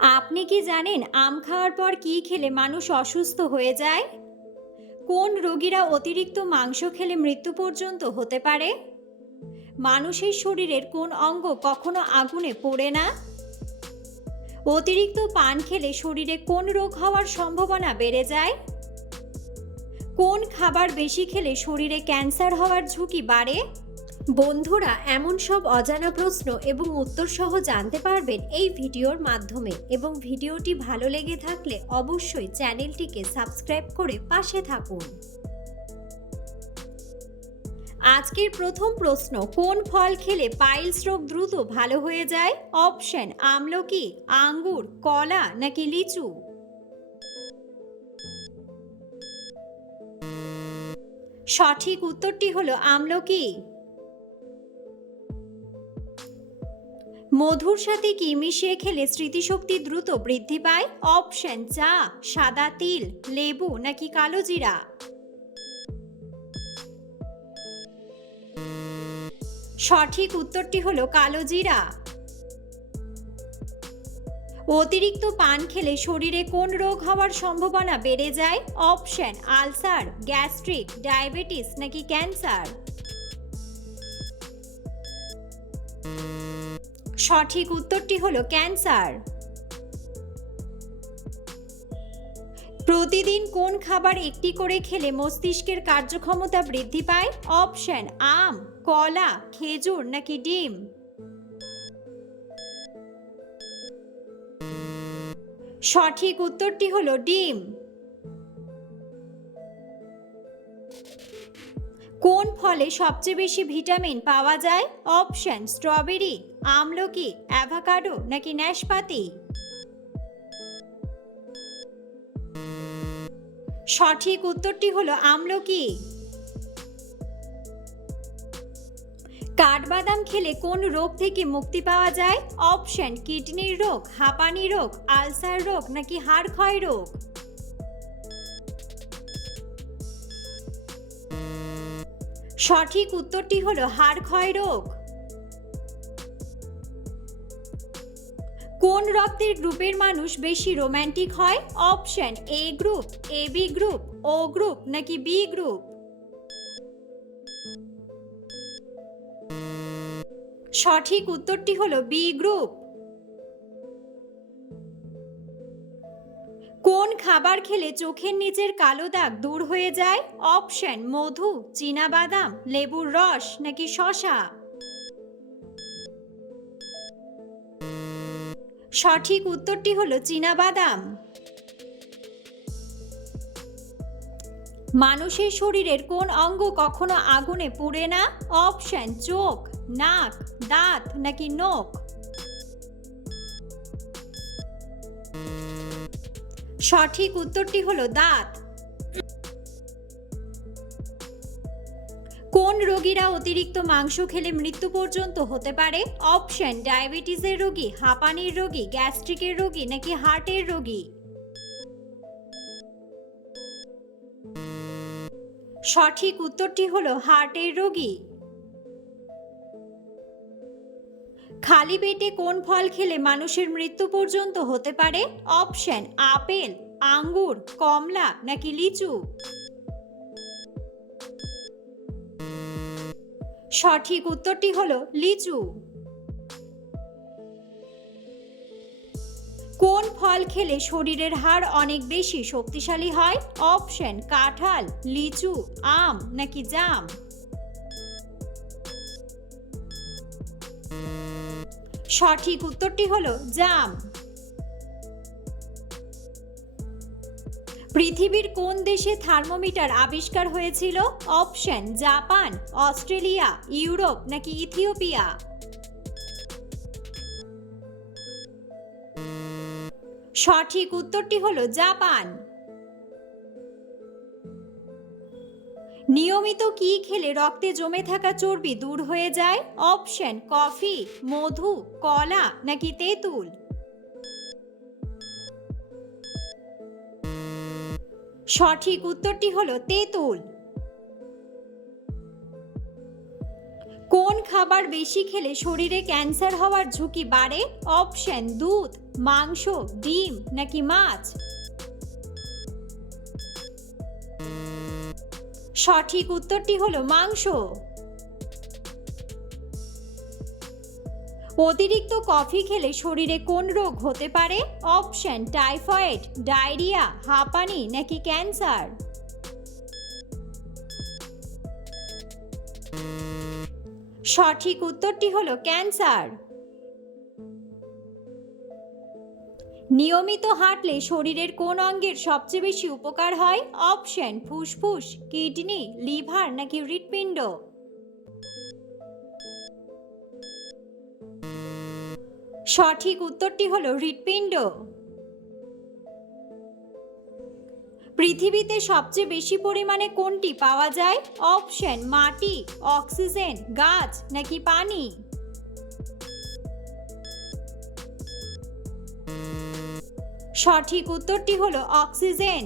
আপনি কি জানেন আম খাওয়ার পর কি খেলে মানুষ অসুস্থ হয়ে যায়? কোন রোগীরা অতিরিক্ত মাংস খেলে মৃত্যু পর্যন্ত হতে পারে? মানুষের শরীরের কোন অঙ্গ কখনো আগুনে পোড়ে না? অতিরিক্ত পান খেলে শরীরে কোন রোগ হওয়ার সম্ভাবনা বেড়ে যায়? কোন খাবার বেশি খেলে শরীরে ক্যান্সার হওয়ার ঝুঁকি বাড়ে? বন্ধুরা, এমন সব অজানা প্রশ্ন এবং উত্তর সহ জানতে পারবেন এই ভিডিওর মাধ্যমে, এবং ভিডিওটি ভালো লেগে থাকলে অবশ্যই চ্যানেলটিকে সাবস্ক্রাইব করে পাশে থাকুন। আজকের প্রথম প্রশ্ন, কোন ফল খেলে পাইলস রোগ দ্রুত ভালো হয়ে যায়? অপশন: আমলকি, আঙ্গুর, কলা নাকি লিচু? সঠিক উত্তরটি হলো আমলকি। মধুর সাথে কি মিশিয়ে খেলে স্মৃতিশক্তি দ্রুত বৃদ্ধি পায়? অপশন: চা, সাদা তিল, লেবু নাকি কালো জিরা? সঠিক উত্তরটি হলো কালো জিরা। অতিরিক্ত পান খেলে শরীরে কোন রোগ হওয়ার সম্ভাবনা বেড়ে যায়? অপশন: আলসার, গ্যাস্ট্রিক, ডায়াবেটিস নাকি ক্যান্সার? সঠিক উত্তরটি হলো ক্যান্সার। প্রতিদিন কোন খাবার একটি করে খেলে মস্তিষ্কের কার্যক্ষমতা বৃদ্ধি পায়? অপশন: আম, কলা, খেজুর নাকি ডিম? সঠিক উত্তরটি হলো ডিম। কোন ফলে সবচেয়ে বেশি ভিটামিন পাওয়া যায়? অপশন: স্ট্রবেরি, আমলকি, অ্যাভোকাডো নাকি নাশপাতি? সঠিক উত্তরটি হলো আমলকি। কাঠবাদাম খেলে কোন রোগ থেকে মুক্তি পাওয়া যায়? অপশন: কিডনির রোগ, হাঁপানি রোগ, আলসার রোগ নাকি হাড় ক্ষয় রোগ? সঠিক উত্তরটি হলো হাড় ক্ষয় রোগ। কোন রক্তের গ্রুপের মানুষ বেশি রোমান্টিক হয়? Option: A group, A B group, O group নাকি বি গ্রুপ? সঠিক উত্তরটি হলো বি গ্রুপ। কোন খাবার খেলে চোখের নিচের কালো দাগ দূর হয়ে যায়? অপশন: মধু, চীনাবাদাম, লেবুর রস নাকি শসা? সঠিক উত্তরটি হলো চীনাবাদাম। মানুষের শরীরের কোন অঙ্গ কখনো আগুনে পুড়ে না? অপশন: চোখ, নাক, দাঁত নাকি নখ? সঠিক উত্তরটি হলো দাঁত। কোন রোগীরা অতিরিক্ত মাংস খেলে মৃত্যু পর্যন্ত হতে পারে? অপশন: ডায়াবেটিসের রোগী, হাঁপানির রোগী, গ্যাস্ট্রিকের রোগী নাকি হার্টের রোগী? সঠিক উত্তরটি হলো হার্টের রোগী। খালি পেটে কোন ফল খেলে মানুষের মৃত্যু পর্যন্ত হতে পারে? অপশন: আপেল, আঙ্গুর, কমলা নাকি লিচু? সঠিক উত্তরটি হলো লিচু। কোন ফল খেলে শরীরের হাড় অনেক বেশি শক্তিশালী হয়? অপশন: কাঁঠাল, লিচু, আম নাকি জাম? সঠিক উত্তরটি হলো জাম। পৃথিবীর কোন দেশে থার্মোমিটার আবিষ্কার হয়েছিল? অপশন: জাপান, অস্ট্রেলিয়া, ইউরোপ নাকি ইথিওপিয়া? সঠিক উত্তরটি হলো জাপান। নিয়মিত কি খেলে রক্তে জমে থাকা চর্বি দূর হয়ে যায়? অপশন: কফি, মধু, কলা নাকি তেঁতুল? সঠিক উত্তরটি হলো তেঁতুল। কোন খাবার বেশি খেলে শরীরে ক্যান্সার হওয়ার ঝুঁকি বাড়ে? অপশন দুধ, মাংস, ডিম নাকি মাছ? সঠিক উত্তরটি হলো মাংস। অতিরিক্ত কফি খেলে শরীরে কোন রোগ হতে পারে? অপশন টাইফয়েড, ডায়রিয়া, হাঁপানি নাকি ক্যান্সার? সঠিক উত্তরটি হলো ক্যান্সার। নিয়মিত হাঁটলে শরীরের কোন অঙ্গের সবচেয়ে বেশি উপকার হয়? অপশন ফুসফুস, কিডনি, লিভার নাকি হৃৎপিণ্ড? সঠিক উত্তরটি হলো হৃৎপিণ্ড। পৃথিবীতে সবচেয়ে বেশি পরিমাণে কোনটি পাওয়া যায়? অপশন মাটি, অক্সিজেন, গাছ নাকি পানি? সঠিক উত্তরটি হলো অক্সিজেন।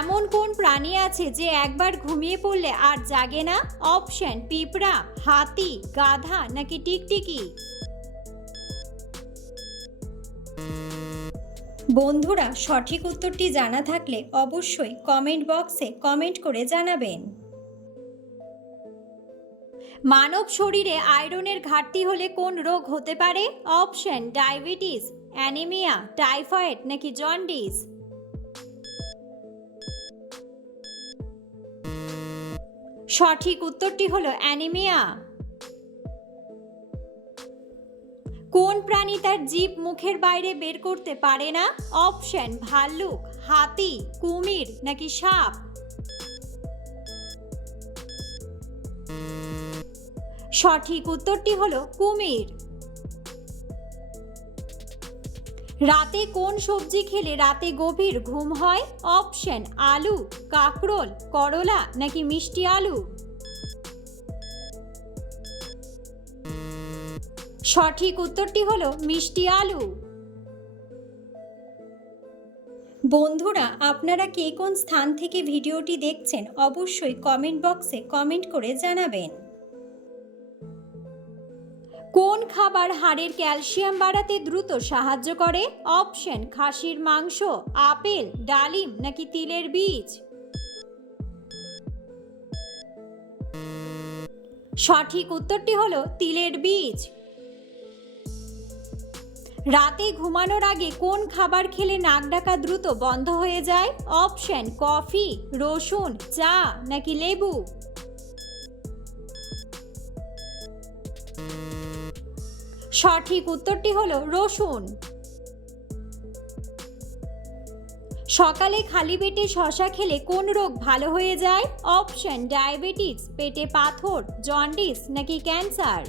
এমন কোন প্রাণী আছে যে একবার ঘুমিয়ে পড়লে আর জাগে না? অপশন পিঁপড়া, হাতি, গাধা নাকি টিকটিকি? বন্ধুরা, সঠিক উত্তরটি জানা থাকলে অবশ্যই কমেন্ট বক্সে কমেন্ট করে জানাবেন। মানব শরীরে আয়রনের ঘাটতি হলে কোন রোগ হতে পারে? অপশন ডায়াবেটিস, অ্যানিমিয়া, টাইফয়েড নাকি জন্ডিস? সঠিক উত্তরটি হলো অ্যানিমিয়া। কোন প্রাণী তার জিভ মুখের বাইরে বের করতে পারে না? অপশন ভাল্লুক, হাতি, কুমির নাকি সাপ? সঠিক উত্তরটি হলো কুমির। রাতে কোন সবজি খেলে রাতে গভীর ঘুম হয়? অপশন আলু, কাঁকরোল, করলা নাকি মিষ্টি আলু? সঠিক উত্তরটি হলো মিষ্টি আলু। বন্ধুরা, আপনারা কে কোন স্থান থেকে ভিডিওটি দেখছেন অবশ্যই কমেন্ট বক্সে কমেন্ট করে জানাবেন। কোন খাবার হাড়ের ক্যালসিয়াম বাড়াতে দ্রুত সাহায্য করে? অপশন খাসির মাংস, আপেল, ডালিম নাকি তিলের বীজ? সঠিক উত্তরটি হলো তিলের বীজ। রাতে ঘুমানোর আগে কোন খাবার খেলে নাক ডাকা দ্রুত বন্ধ হয়ে যায়? অপশন কফি, রসুন, চা নাকি লেবু? সঠিক উত্তরটি হলো রসুন। সকালে খালি পেটে শসা খেলে কোন রোগ ভালো হয়ে যায়? অপশন ডায়াবেটিস, পেটে পাথর, জন্ডিস নাকি ক্যান্সার?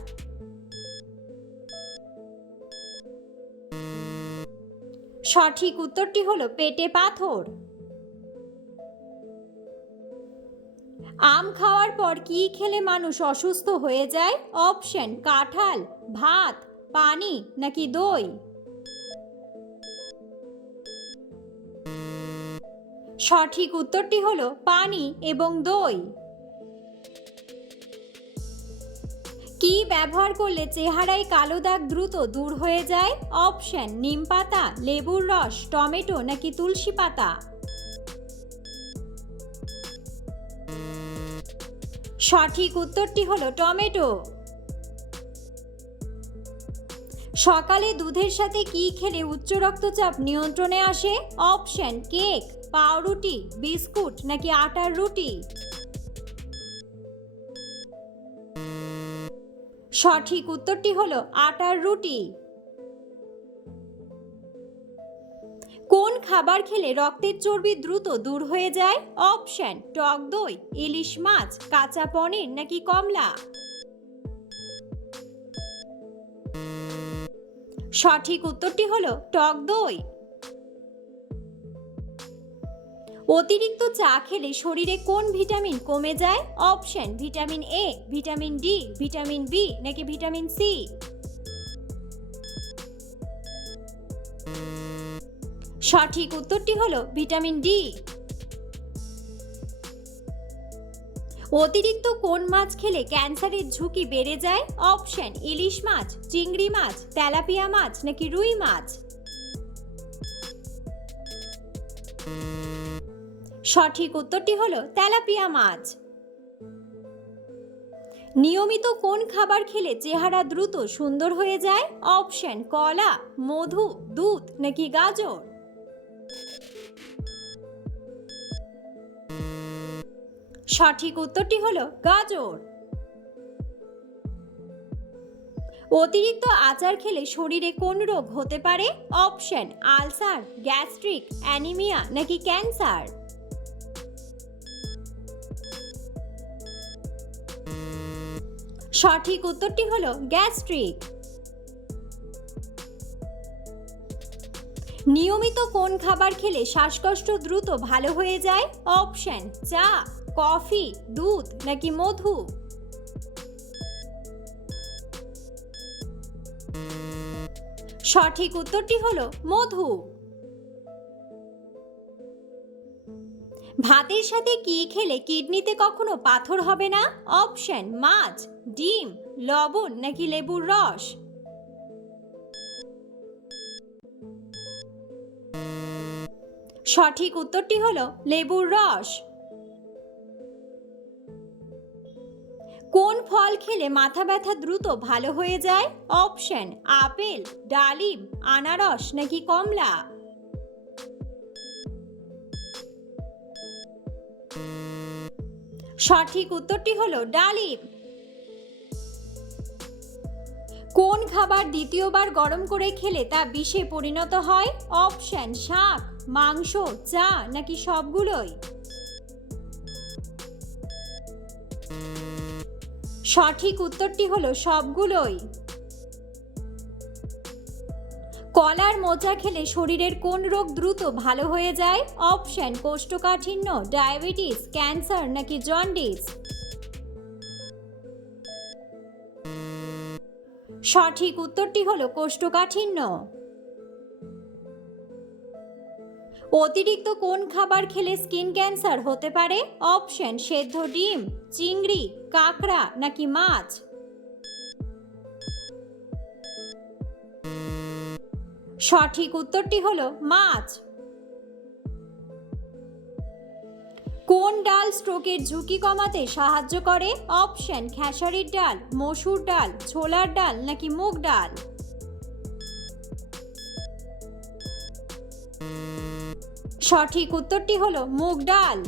সঠিক উত্তরটি হলো পেটে পাথর। আম খাওয়ার পর কি খেলে মানুষ অসুস্থ হয়ে যায়? অপশন কাঁঠাল, ভাত, পানি নাকি দই? সঠিক উত্তরটি হলো পানি এবং দই। কি ব্যবহার করলে চেহারায় কালো দাগ দ্রুত দূর হয়ে যায়? অপশন নিম পাতা, লেবুর রস, টমেটো নাকি তুলসী পাতা? সঠিক উত্তরটি হলো টমেটো। সকালে দুধের সাথে কি খেলে উচ্চ রক্তচাপ নিয়ন্ত্রণে আসে? অপশন কেক, পাউরুটি, বিস্কুট নাকি আটার রুটি? সঠিক উত্তরটি হলো আটার রুটি। কোন খাবার খেলে রক্তের চর্বি দ্রুত দূর হয়ে যায়? অপশন টক দই, ইলিশ মাছ, কাঁচা পনির নাকি কমলা? সঠিক উত্তরটি হলো টক দই। অতিরিক্ত চা খেলে শরীরে কোন ভিটামিন কমে যায়? Option vitamin A, vitamin D, vitamin B নাকি ভিটামিন সি? সঠিক উত্তরটি হলো ভিটামিন ডি। অতিরিক্ত কোন মাছ খেলে ক্যান্সারের ঝুঁকি বেড়ে যায়? অপশন: ইলিশ মাছ, চিংড়ি মাছ, তেলাপিয়া মাছ নাকি রুই মাছ। সঠিক উত্তরটি হলো তেলাপিয়া মাছ। নিয়মিত কোন খাবার খেলে চেহারা দ্রুত সুন্দর হয়ে যায়? অপশন: কলা, মধু, দুধ নাকি গাজর। সঠিক উত্তরটি হলো গাজর। অতিরিক্ত আচার খেলে শরীরে কোন রোগ হতে পারে? অপশন: আলসার, গ্যাস্ট্রিক, অ্যানিমিয়া নাকি ক্যান্সার। সঠিক উত্তরটি হলো গ্যাস্ট্রিক। নিয়মিত কোন খাবার খেলে শ্বাসকষ্ট দ্রুত ভালো হয়ে যায়? অপশন: চা, কফি, দুধ নাকি মধু। সঠিক উত্তরটি হলো মধু। ভাতের সাথে কি খেলে কিডনিতে কখনো পাথর হবে না? অপশন: মাছ, ডিম, লবণ নাকি লেবুর রস। সঠিক উত্তরটি হলো লেবুর রস। কোন ফল খেলে মাথা ব্যথা দ্রুত ভালো হয়ে যায়? অপশন: আপেল, ডালিম, আনারস নাকি কমলা। সঠিক উত্তরটি হলো ডালিম। কোন খাবার দ্বিতীয়বার গরম করে খেলে তা বিষে পরিণত হয়? অপশন: শাক, মাংস, চা নাকি সবগুলোই। সঠিক উত্তরটি হলো সবগুলোই। কলার মোচা খেলে শরীরের কোন রোগ দ্রুত ভালো হয়ে যায়? অপশন: কোষ্ঠকাঠিন্য, ডায়াবেটিস, ক্যান্সার নাকি জন্ডিস। সঠিক উত্তরটি হলো কোষ্ঠকাঠিন্য। অতিরিক্ত কোন খাবার খেলে স্কিন ক্যান্সার হতে পারে? অপশন: সেদ্ধ ডিম, চিংড়ি, কাঁকড়া নাকি মাছ। সঠিক উত্তরটি হলো মাছ। কোন ডাল স্ট্রোকের ঝুঁকি কমাতে সাহায্য করে? অপশন: খেসারির ডাল, মসুর ডাল, ছোলার ডাল নাকি মুগ ডাল। সঠিক উত্তরটি হলো মুগ ডাল।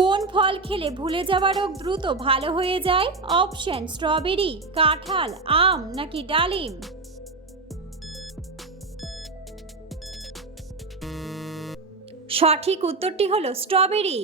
কোন ফল খেলে ভুলে যাওয়া রোগ দ্রুত ভালো হয়ে যায়? অপশন: স্ট্রবেরি, কাঁঠাল, আম নাকি ডালিম। সঠিক উত্তরটি হলো স্ট্রবেরি।